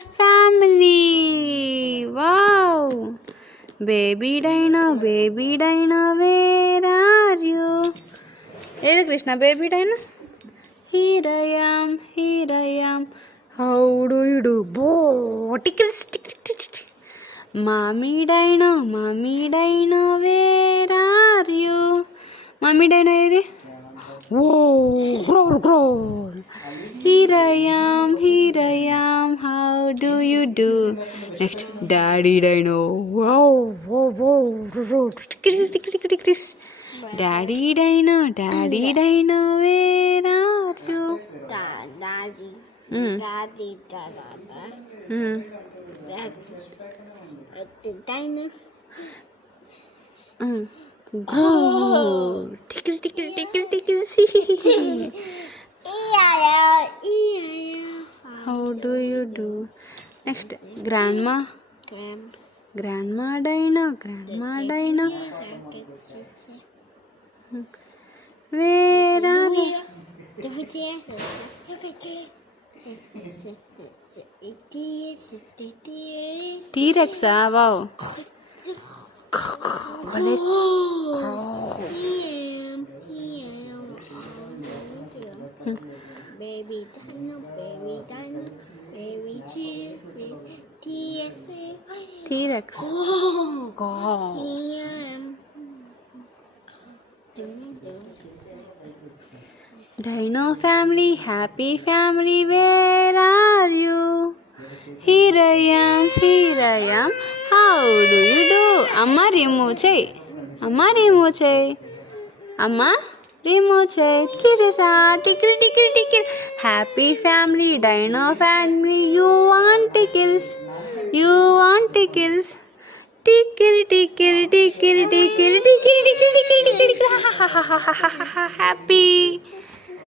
family. Wow. Baby Dino, where are you? Hey Krishna, baby Dino. Here I am. How do you do? Bo, tickles, Mommy Dino, where are you? Mommy Dino, is whoa, growl. Here I am, how do you do? Next, Daddy Dino. Wow. Daddy Dino, where are you? Daddy. Mm. Daddy. Mm. The dino. Mm. Go. Tickle. See. How do you do? Next, Grandma Dino. Where are you? T-Rex, wow. Baby dino, baby T-Rex. Dino family, happy family, where are you? Here I am. How do you do? Amma remove chey. Amma remove chey. Cheese tickle. Happy family, Dino family, you want tickles. Tickle. Happy.